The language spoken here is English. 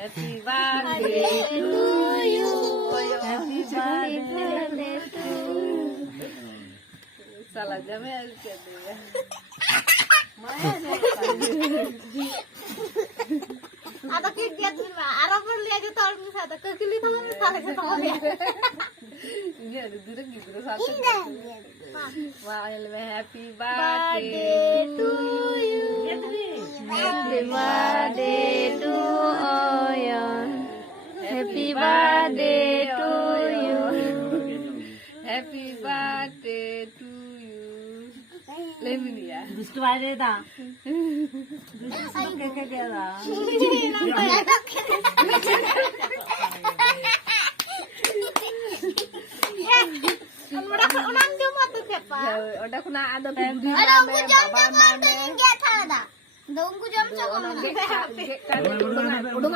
Happy birthday to you. Happy birthday to you. Salah jamnya gitu ya. आता cake दिया तुला आराम पडली आधी तोड मी साधा ककली थांबून चालायचं थांबून Iya, duduk gitu satu. Well, happy birthday to you. Happy birthday to Oyon. Happy birthday to you. Happy birthday to you. Lemin ya. দুষ্টু বাইরে দা দুষ্টু কেকে দেয়া Udah kena ada Ada ungu jam-jam mau tinggi atas ada. Ada ungu jam-jam mau. udah